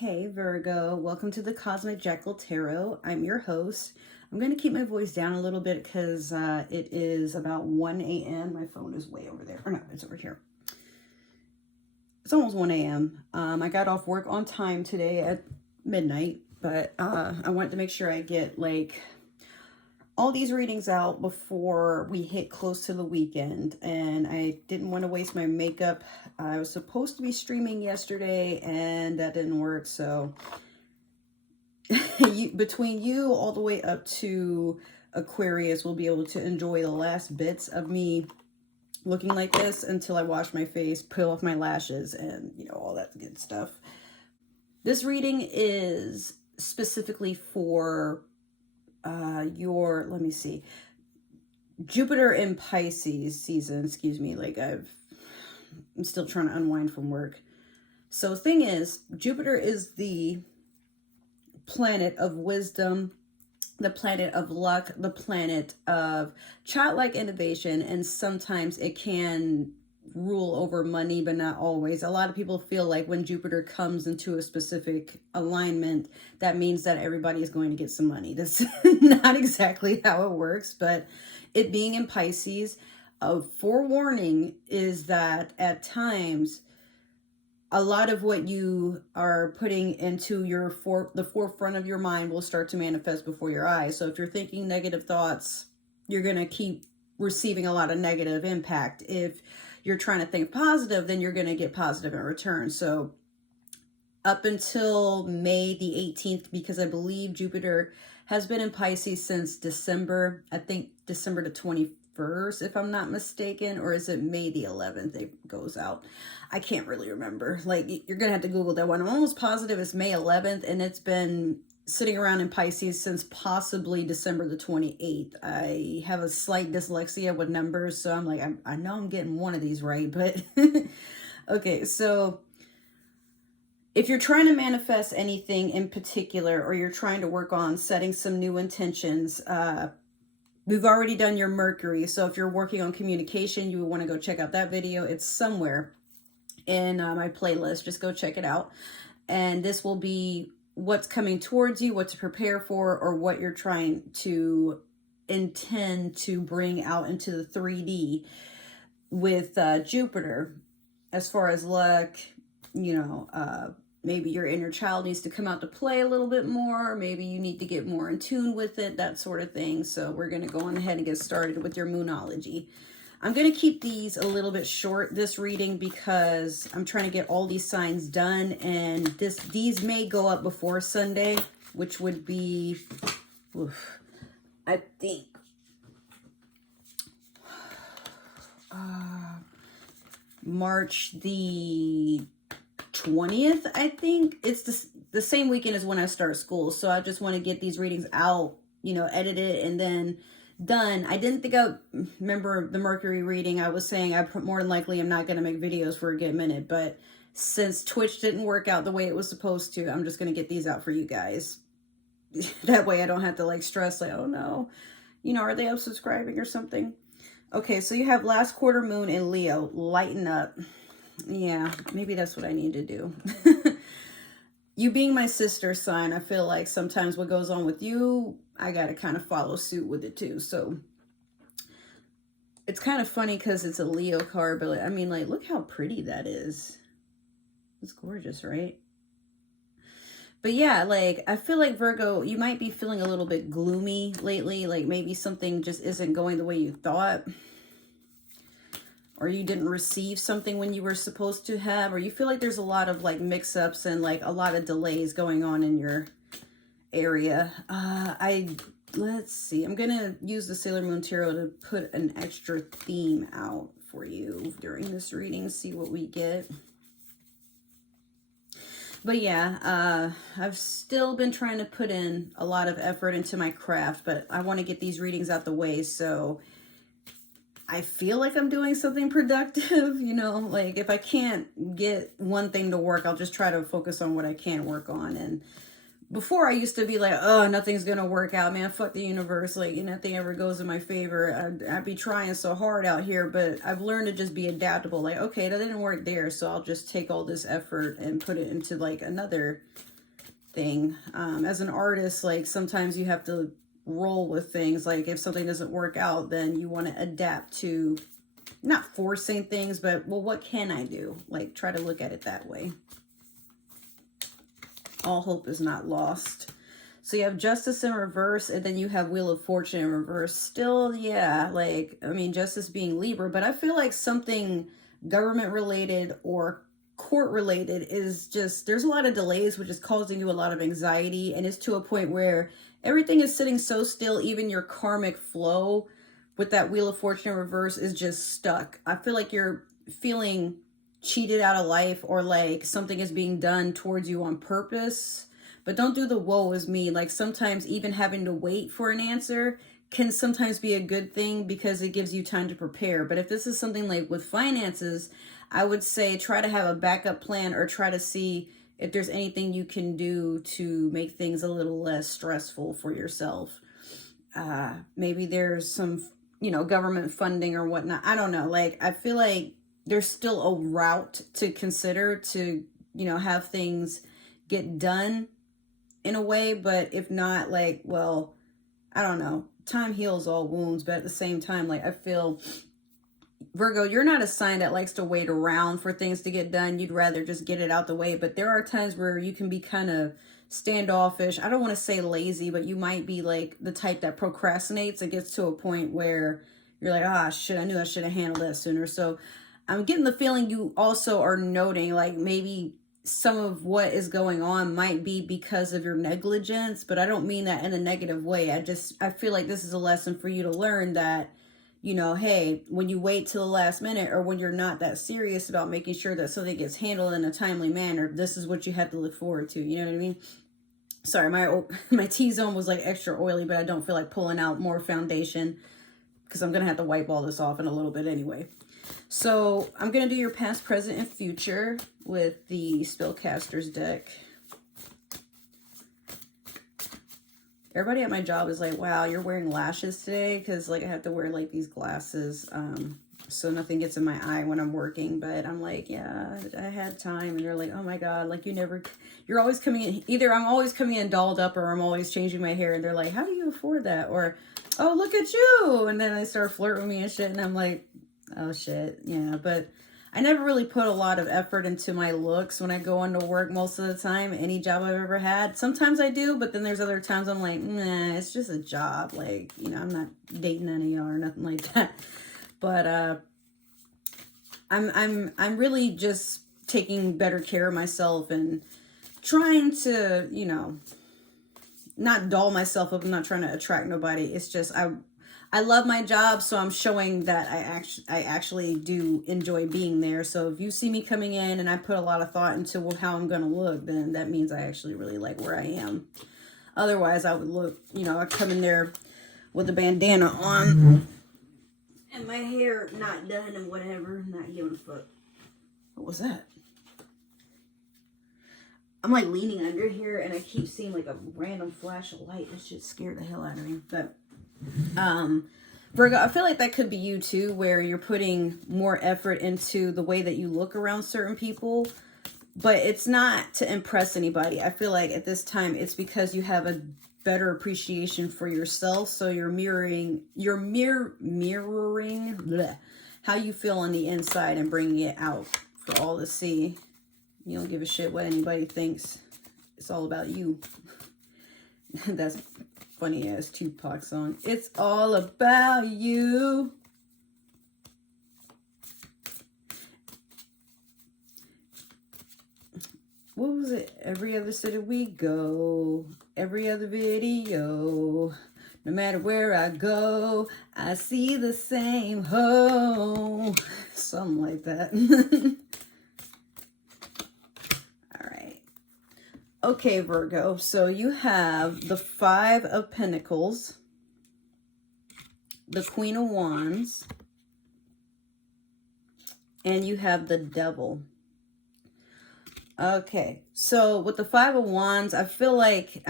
Hey Virgo, welcome to the Cosmic Jackal Tarot. I'm your host. I'm going to keep my voice down a little bit because it is about 1 a.m. My phone is way over there. Or no, it's over here. It's almost 1 a.m. I got off work on time today at midnight, but I wanted to make sure I get like all these readings out before we hit close to the weekend, and I didn't want to waste my makeup. I was supposed to be streaming yesterday and that didn't work, so between you all the way up to Aquarius, we'll be able to enjoy the last bits of me looking like this until I wash my face, peel off my lashes, and you know, all that good stuff. This reading is specifically for let me see, Jupiter in Pisces season. Excuse me, like I'm still trying to unwind from work. So thing is, Jupiter is the planet of wisdom, the planet of luck, the planet of childlike innovation, and sometimes it can rule over money, but not always. A lot of people feel like when Jupiter comes into a specific alignment, that means that everybody is going to get some money. That's not exactly how it works, but it being in Pisces, a forewarning is that at times a lot of what you are putting into the forefront of your mind will start to manifest before your eyes. So if you're thinking negative thoughts, you're going to keep receiving a lot of negative impact. If you're trying to think positive, then you're going to get positive in return. So up until May the 18th, because I believe Jupiter has been in Pisces since December, I think December the 21st, if I'm not mistaken, or is it May the 11th it goes out? I can't really remember. Like, you're going to have to Google that one. I'm almost positive it's May 11th, and it's been sitting around in Pisces since possibly December the 28th. I have a slight dyslexia with numbers, so I'm like, I know I'm getting one of these right, but okay, so if you're trying to manifest anything in particular, or you're trying to work on setting some new intentions, we've already done your Mercury. So if you're working on communication, you would want to go check out that video. It's somewhere in my playlist. Just go check it out. And this will be what's coming towards you, what to prepare for, or what you're trying to intend to bring out into the 3D with Jupiter. As far as luck, you know, maybe your inner child needs to come out to play a little bit more. Maybe you need to get more in tune with it, that sort of thing. So we're going to go on ahead and get started with your Moonology. I'm going to keep these a little bit short, this reading, because I'm trying to get all these signs done. And these may go up before Sunday, which would be, I think, March the 20th, I think. It's the same weekend as when I start school. So I just want to get these readings out, you know, edited and then done. I didn't think I remember the Mercury reading. I was saying I more than likely am not going to make videos for a good minute, but since Twitch didn't work out the way it was supposed to, I'm just going to get these out for you guys. That way I don't have to like stress like, oh no, you know, are they unsubscribing or something? Okay, so you have last quarter moon in Leo. Lighten up. Yeah, maybe that's what I need to do. You being my sister sign, I feel like sometimes what goes on with you, I got to kind of follow suit with it too. So it's kind of funny because it's a Leo card, but I mean, like, look how pretty that is. It's gorgeous, right? But yeah, like, I feel like Virgo, you might be feeling a little bit gloomy lately. Like maybe something just isn't going the way you thought. Or you didn't receive something when you were supposed to have, or you feel like there's a lot of like mix-ups and like a lot of delays going on in your area. Let's see, I'm gonna use the Sailor Moon Tarot to put an extra theme out for you during this reading, see what we get. But yeah, I've still been trying to put in a lot of effort into my craft, but I want to get these readings out the way, so I feel like I'm doing something productive, you know, like if I can't get one thing to work, I'll just try to focus on what I can work on. And before I used to be like, oh, nothing's gonna work out, man. Fuck the universe. Like, nothing ever goes in my favor. I'd be trying so hard out here, but I've learned to just be adaptable. Like, okay, that didn't work there, so I'll just take all this effort and put it into like another thing. As an artist, like sometimes you have to roll with things. Like if something doesn't work out, then you want to adapt to not forcing things, but well, what can I do? Like try to look at it that way. All hope is not lost. So you have Justice in reverse, and then you have Wheel of Fortune in reverse. Still, yeah, like, I mean, Justice being Libra, but I feel like something government related or court related is just, there's a lot of delays, which is causing you a lot of anxiety, and it's to a point where everything is sitting so still, even your karmic flow with that Wheel of Fortune in reverse is just stuck. I feel like you're feeling cheated out of life, or like something is being done towards you on purpose. But don't do the woe is me. Like sometimes even having to wait for an answer can sometimes be a good thing because it gives you time to prepare. But if this is something like with finances, I would say try to have a backup plan, or try to see if there's anything you can do to make things a little less stressful for yourself. Maybe there's some, government funding or whatnot. I don't know. Like, I feel like there's still a route to consider to, have things get done in a way. But if not, like, well, I don't know. Time heals all wounds. But at the same time, like, I feel, Virgo, you're not a sign that likes to wait around for things to get done. You'd rather just get it out the way. But there are times where you can be kind of standoffish. I don't want to say lazy, but you might be like the type that procrastinates. It gets to a point where you're like, ah, shit, I knew I should have handled that sooner. So I'm getting the feeling you also are noting like maybe some of what is going on might be because of your negligence, but I don't mean that in a negative way. I feel like this is a lesson for you to learn that, hey, when you wait till the last minute, or when you're not that serious about making sure that something gets handled in a timely manner, this is what you have to look forward to. You know what I mean? Sorry, my T-zone was like extra oily, but I don't feel like pulling out more foundation because I'm going to have to wipe all this off in a little bit anyway. So I'm going to do your past, present, and future with the Spellcasters deck. Everybody at my job is like, wow, you're wearing lashes today, because like I have to wear like these glasses so nothing gets in my eye when I'm working. But I'm like, yeah, I had time. And they're like, oh my God, like you're always coming in. Either I'm always coming in dolled up, or I'm always changing my hair. And they're like, how do you afford that? Or, oh, look at you. And then they start flirting with me and shit. And I'm like, oh shit, yeah. But I never really put a lot of effort into my looks when I go into work most of the time, any job I've ever had. Sometimes I do, but then there's other times I'm like, nah, it's just a job. Like, I'm not dating any of y'all or nothing like that. But I'm really just taking better care of myself and trying to, not doll myself up. I'm not trying to attract nobody. It's just I love my job, so I'm showing that I actually do enjoy being there. So if you see me coming in and I put a lot of thought into how I'm going to look, then that means I actually really like where I am. Otherwise, I would look, I come in there with a bandana on and my hair not done and whatever, not giving a fuck. What was that? I'm like leaning under here and I keep seeing like a random flash of light. That shit scared the hell out of me. But Virgo, I feel like that could be you too, where you're putting more effort into the way that you look around certain people, but it's not to impress anybody. I feel like at this time it's because you have a better appreciation for yourself, so you're mirroring bleh, how you feel on the inside and bringing it out for all to see. You don't give a shit what anybody thinks. It's all about you. That's funny ass Tupac song. It's all about you. What was it? Every other city we go, every other video, no matter where I go, I see the same hoe. Something like that. Okay, Virgo, so you have the 5 of Pentacles, the Queen of Wands, and you have the Devil. Okay, so with the Five of Wands, I feel like,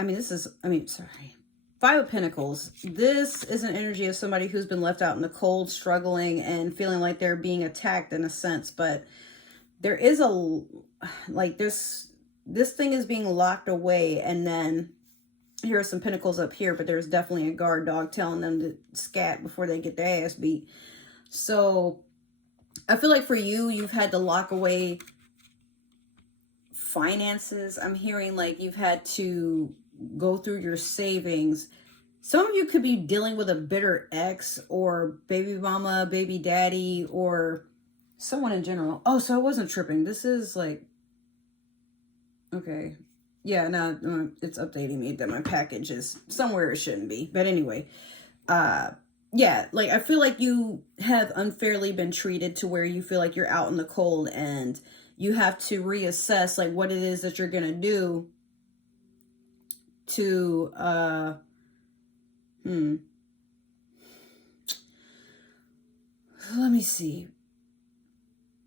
Five of Pentacles. This is an energy of somebody who's been left out in the cold, struggling, and feeling like they're being attacked in a sense. But there is this thing is being locked away, and then here are some pentacles up here, but there's definitely a guard dog telling them to scat before they get their ass beat. So I feel like for you, you've had to lock away finances. I'm hearing like you've had to go through your savings. Some of you could be dealing with a bitter ex or baby mama, baby daddy, or someone in general. Oh, so I wasn't tripping. This is like, okay. Yeah, no, it's updating me that my package is somewhere it shouldn't be. But anyway, yeah, like I feel like you have unfairly been treated to where you feel like you're out in the cold, and you have to reassess like what it is that you're going to do to, let me see.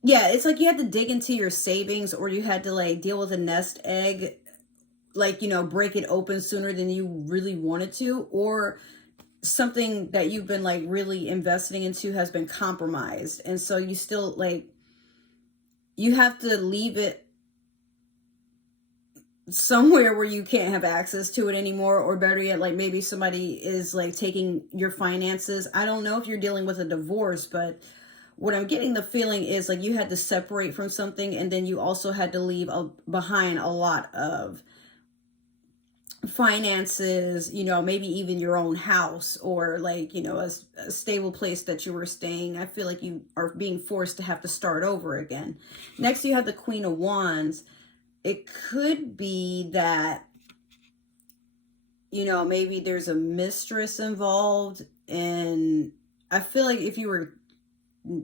Yeah, it's like you had to dig into your savings, or you had to like deal with a nest egg, like, you know, break it open sooner than you really wanted to, or something that you've been like really investing into has been compromised. And so you still like, you have to leave it somewhere where you can't have access to it anymore, or better yet, like maybe somebody is like taking your finances. I don't know if you're dealing with a divorce, but what I'm getting the feeling is like you had to separate from something, and then you also had to leave behind a lot of finances, you know, maybe even your own house, or like, you know, a stable place that you were staying. I feel like you are being forced to have to start over again. Next, you have the Queen of Wands. It could be that, you know, maybe there's a mistress involved, and I feel like if you were,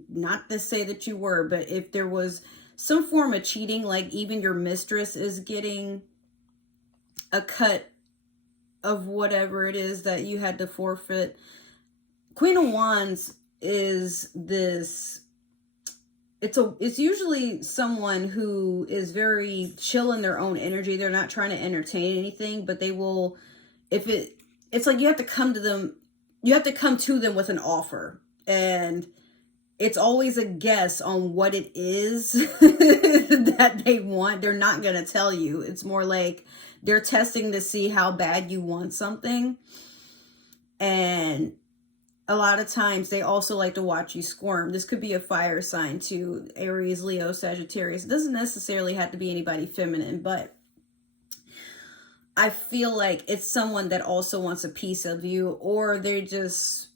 not to say that you were, but if there was some form of cheating, like even your mistress is getting a cut of whatever it is that you had to forfeit. Queen of Wands is this, it's usually someone who is very chill in their own energy. They're not trying to entertain anything, but they will, it's like you have to come to them with an offer, and it's always a guess on what it is that they want. They're not going to tell you. It's more like they're testing to see how bad you want something. And a lot of times they also like to watch you squirm. This could be a fire sign too. Aries, Leo, Sagittarius. It doesn't necessarily have to be anybody feminine, but I feel like it's someone that also wants a piece of you, or they're just,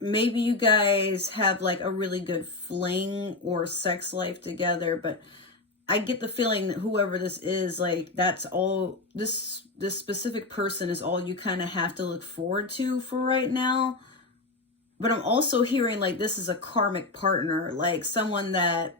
maybe you guys have like a really good fling or sex life together, but I get the feeling that whoever this is, like that's all, this specific person is all you kind of have to look forward to for right now. But I'm also hearing like this is a karmic partner, like someone that,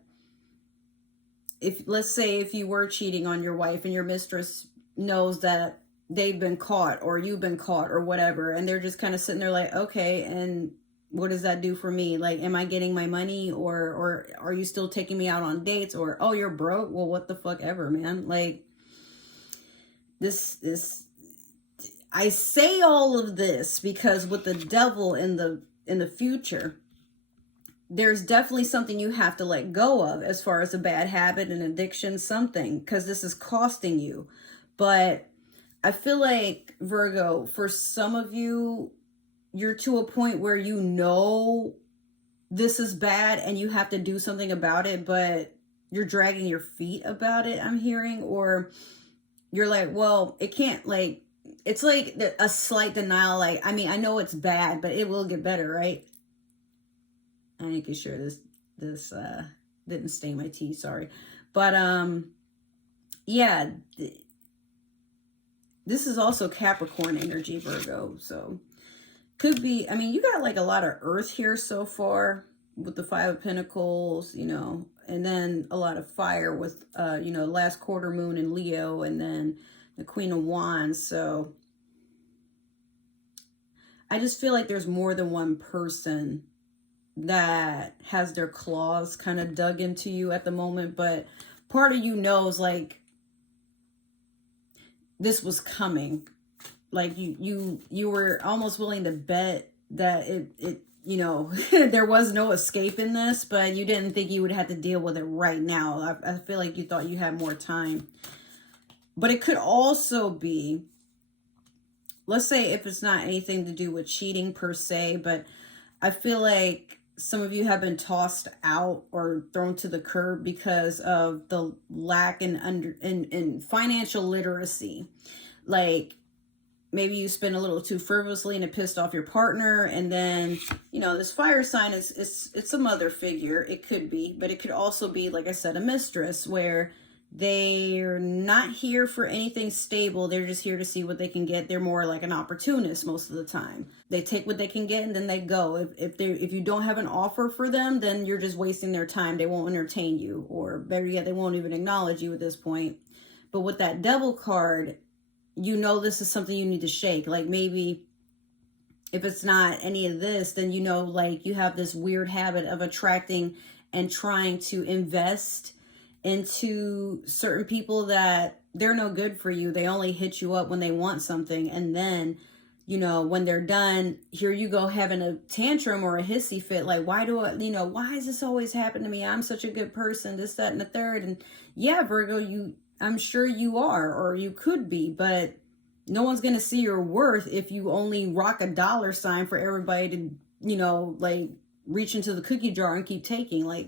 if, let's say if you were cheating on your wife and your mistress knows that they've been caught or you've been caught or whatever, and they're just kind of sitting there like, okay, and what does that do for me? Like, am I getting my money, or are you still taking me out on dates? Or, oh, you're broke? Well, what the fuck ever, man. Like, this, I say all of this because with the devil in the future, there's definitely something you have to let go of as far as a bad habit, an addiction, something, because this is costing you. But I feel like, Virgo, for some of you, you're to a point where you know this is bad and you have to do something about it, but you're dragging your feet about it, I'm hearing. Or you're like, well, it can't, like, it's like a slight denial. Like, I mean, I know it's bad, but it will get better, right? I ain't making sure this didn't stain my tea, sorry. But yeah, this is also Capricorn energy, Virgo. So could be, I mean, you got like a lot of earth here so far with the Five of Pentacles, you know, and then a lot of fire with, you know, last quarter moon in Leo, and then the Queen of Wands. So I just feel like there's more than one person that has their claws kind of dug into you at the moment, but part of you knows like this was coming. Like you were almost willing to bet that it you know, there was no escape in this, but you didn't think you would have to deal with it right now. I feel like you thought you had more time. But it could also be, let's say if it's not anything to do with cheating per se, but I feel like some of you have been tossed out or thrown to the curb because of the lack in financial literacy. Like, maybe you spend a little too frivolously and it pissed off your partner. And then, you know, this fire sign it's a mother figure. It could be, but it could also be, like I said, a mistress where they're not here for anything stable. They're just here to see what they can get. They're more like an opportunist most of the time. They take what they can get and then they go. If you don't have an offer for them, then you're just wasting their time. They won't entertain you, or better yet, they won't even acknowledge you at this point. But with that Devil card, you know this is something you need to shake. Like, maybe if it's not any of this, then you know, like, you have this weird habit of attracting and trying to invest into certain people that they're no good for you. They only hit you up when they want something. And then, you know, when they're done, here you go having a tantrum or a hissy fit. Like, why is this always happening to me? I'm such a good person, this, that, and the third. And yeah, Virgo, I'm sure you are, or you could be, but no one's going to see your worth if you only rock a dollar sign for everybody to, you know, like, reach into the cookie jar and keep taking. Like,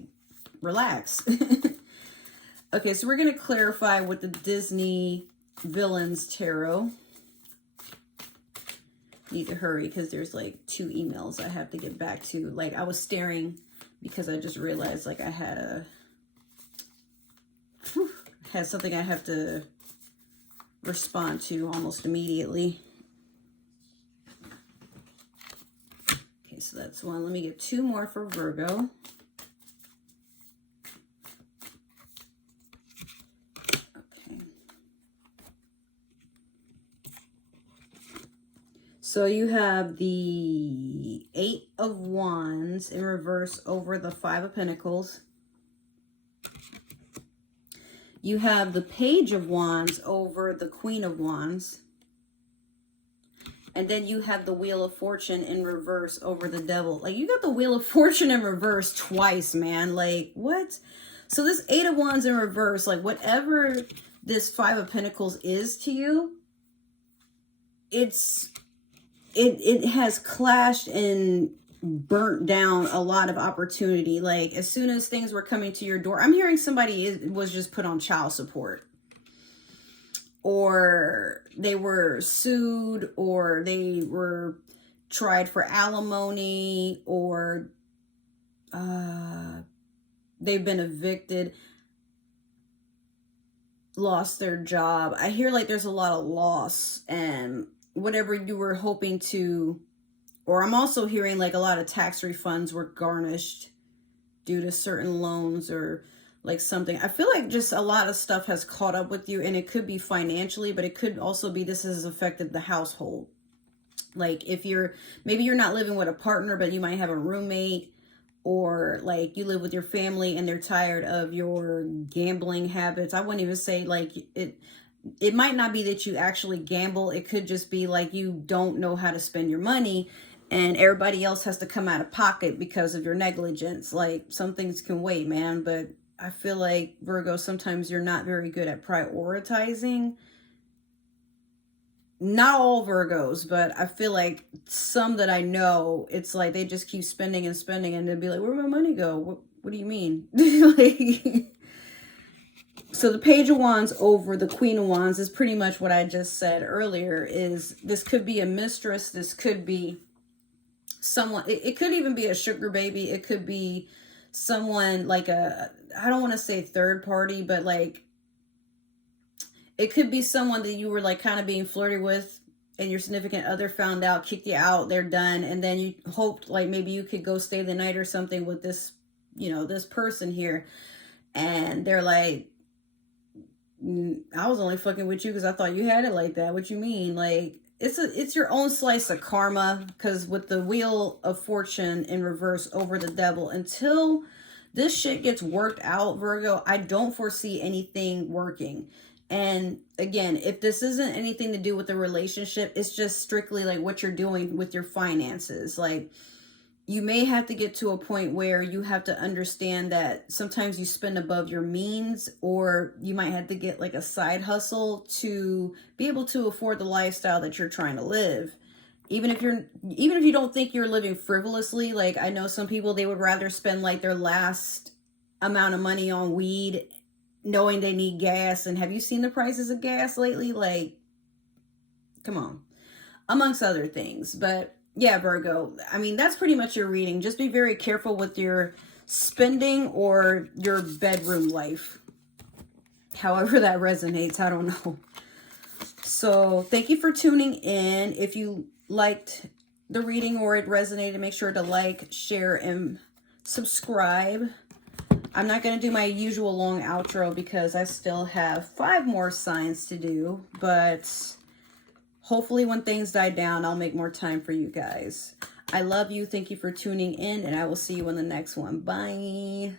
relax. Okay, so we're going to clarify with the Disney Villains Tarot. Need to hurry because there's like 2 emails I have to get back to. Like, I was staring because I just realized like I had something I have to respond to almost immediately. Okay, so that's one. Let me get 2 more for Virgo. So you have the 8 of Wands in reverse over the 5 of Pentacles. You have the Page of Wands over the Queen of Wands. And then you have the Wheel of Fortune in reverse over the Devil. Like, you got the Wheel of Fortune in reverse twice, man. Like, what? So this 8 of Wands in reverse, like, whatever this 5 of Pentacles is to you, it has clashed and burnt down a lot of opportunity. Like, as soon as things were coming to your door, I'm hearing somebody was just put on child support, or they were sued, or they were tried for alimony, or they've been evicted, lost their job. I hear like there's a lot of loss, and whatever you were hoping to, or I'm also hearing like a lot of tax refunds were garnished due to certain loans or like something. I feel like just a lot of stuff has caught up with you, and it could be financially, but it could also be this has affected the household. Like, if maybe you're not living with a partner, but you might have a roommate, or like you live with your family and they're tired of your gambling habits. I wouldn't even say like it might not be that you actually gamble. It could just be like you don't know how to spend your money, and everybody else has to come out of pocket because of your negligence. Like, some things can wait, man. But I feel like, Virgo, sometimes you're not very good at prioritizing. Not all Virgos, but I feel like some that I know, it's like they just keep spending and spending, and they'll be like, where'd my money go? What do you mean? Like, so the Page of Wands over the Queen of Wands is pretty much what I just said earlier. Is this could be a mistress. This could be someone. It could even be a sugar baby. It could be someone like I don't want to say third party, but like, it could be someone that you were like kind of being flirty with, and your significant other found out, kicked you out, they're done. And then you hoped like maybe you could go stay the night or something with this, you know, this person here. And they're like, I was only fucking with you because I thought you had it like that. What you mean? Like, it's your own slice of karma, because with the Wheel of Fortune in reverse over the Devil, until this shit gets worked out, Virgo, I don't foresee anything working. And again, if this isn't anything to do with the relationship, it's just strictly like what you're doing with your finances. Like, you may have to get to a point where you have to understand that sometimes you spend above your means, or you might have to get like a side hustle to be able to afford the lifestyle that you're trying to live. Even if you don't think you're living frivolously, like I know some people, they would rather spend like their last amount of money on weed knowing they need gas. And have you seen the prices of gas lately? Like, come on. Amongst other things. But yeah, Virgo, I mean, that's pretty much your reading. Just be very careful with your spending or your bedroom life. However that resonates, I don't know. So thank you for tuning in. If you liked the reading or it resonated, make sure to like, share, and subscribe. I'm not going to do my usual long outro because I still have 5 more signs to do, but hopefully when things die down, I'll make more time for you guys. I love you. Thank you for tuning in, and I will see you in the next one. Bye.